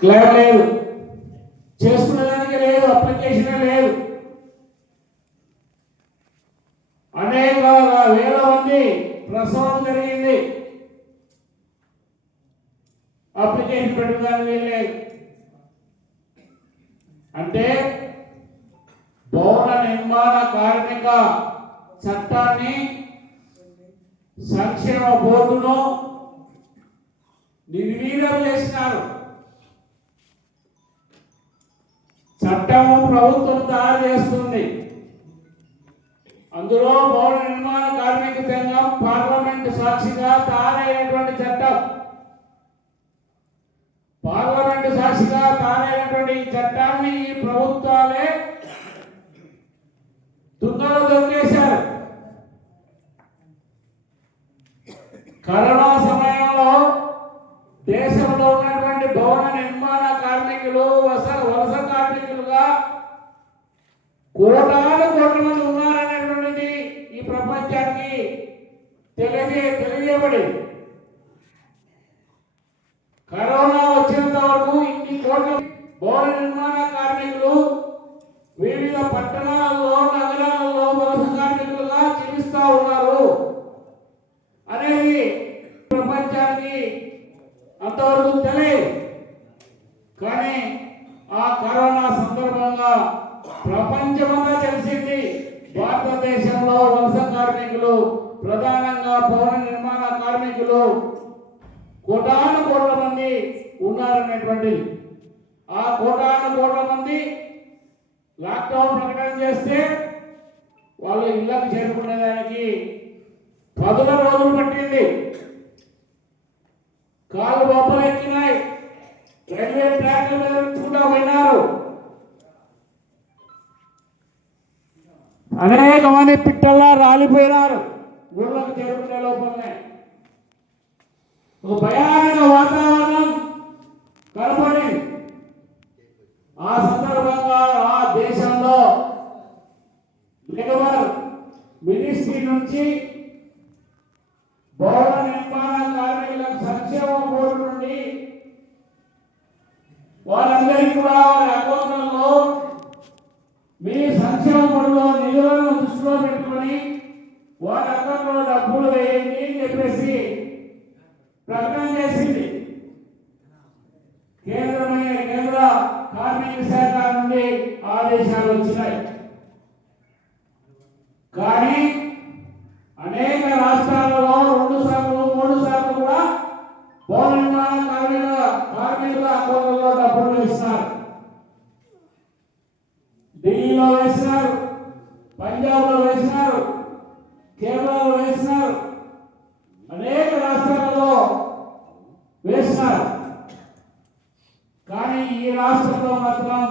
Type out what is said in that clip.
Claim లేదు చేసుకునేదానికి లేదు application లేదు. అనేక వేల మంది ప్రసవం జరిగింది. అప్లికేషన్ పెట్టడానికి లేదు. అంటే భవన నిర్మాణ కార్మిక చట్టాన్ని సంక్షేమ బోర్డును నిర్వీర్యం చేసినారు. చట్టము ప్రభుత్వం తయారు చేస్తుంది. అందులో భవన నిర్మాణ కార్మిక సంఘం పార్లమెంట్ సాక్షిగా తయారైనటువంటి చట్టం. పార్లమెంట్ సాక్షిగా తయారైనటువంటి ఈ చట్టాన్ని ఈ ప్రభుత్వాలే దుంగలో దొరికేశారు కరోనా సమయంలో దేశంలో ఉన్నటువంటి భవన నిర్మాణ కార్మికులు వలస వలస కార్మికులుగా కోటాను కోట్ల మంది ఉన్నారనేటువంటిది ఈ ప్రపంచానికి తెలియజే తెలియజేయబడి కరోనా వచ్చేంత వరకు ఇన్ని కోట్ల భవన నిర్మాణ కార్మికులు వివిధ పట్టణాల్లో నగరాల్లో వలస కార్మికులుగా జీవిస్తూ ఉన్నారు అనేది ప్రపంచానికి అంతవరకు తెలియదు కానీ ఆ కరోనా సందర్భంగా ప్రపంచమంతా తెలిసింది భారతదేశంలో వలస కార్మికులు ప్రధానంగా భవన నిర్మాణ కార్మికులు కోటాను కోట్ల మంది ఉన్నారనేటువంటి ఆ కోటాను కోట్ల మంది లాక్డౌన్ ప్రకటన చేస్తే వాళ్ళు ఇళ్ళకి చేరుకునేదానికి పదుల రోజులు పట్టింది. కాళ్ళు బొబ్బలు ఎక్కినాయి. రైల్వే ట్రాక్ల మీద పోయినారు. అనేక మంది పిట్టల్లా రాలిపోయినారు. ఊళ్ళకు చేరుకునే లోపలనే. ఒక భయానక వాతావరణం కనపడింది ఆ సందర్భంగా ఆ దేశంలో లేబర్ మినిస్ట్రీ నుంచి భవన నిర్మాణ కార్మికుల సంక్షేమ బోర్డు నుండి వారందరికీ కూడా వారి అకౌంట్లలో మీ సంక్షేమ నిధులను దృష్టిలో పెట్టుకొని వారి అకౌంట్లో డబ్బులు వేయండి అని చెప్పేసి ప్రకటన చేసింది. కేంద్రమైన కేంద్ర కార్మిక శాఖ నుండి ఆదేశాలు వచ్చినాయి. కానీ అనేక రాష్ట్రాలలో రెండు శాఖలు మూడు శాఖలు కూడా పౌర నిర్మాణ కార్మికుల కార్మికుల అకౌంట్లలో డబ్బులు ఇస్తారు ఢిల్లీలో వేసినారు పంజాబ్లో వేసినారు కేరళలో వేసినారు అనేక రాష్ట్రాలలో వేసినారు. కానీ ఈ రాష్ట్రంలో మాత్రం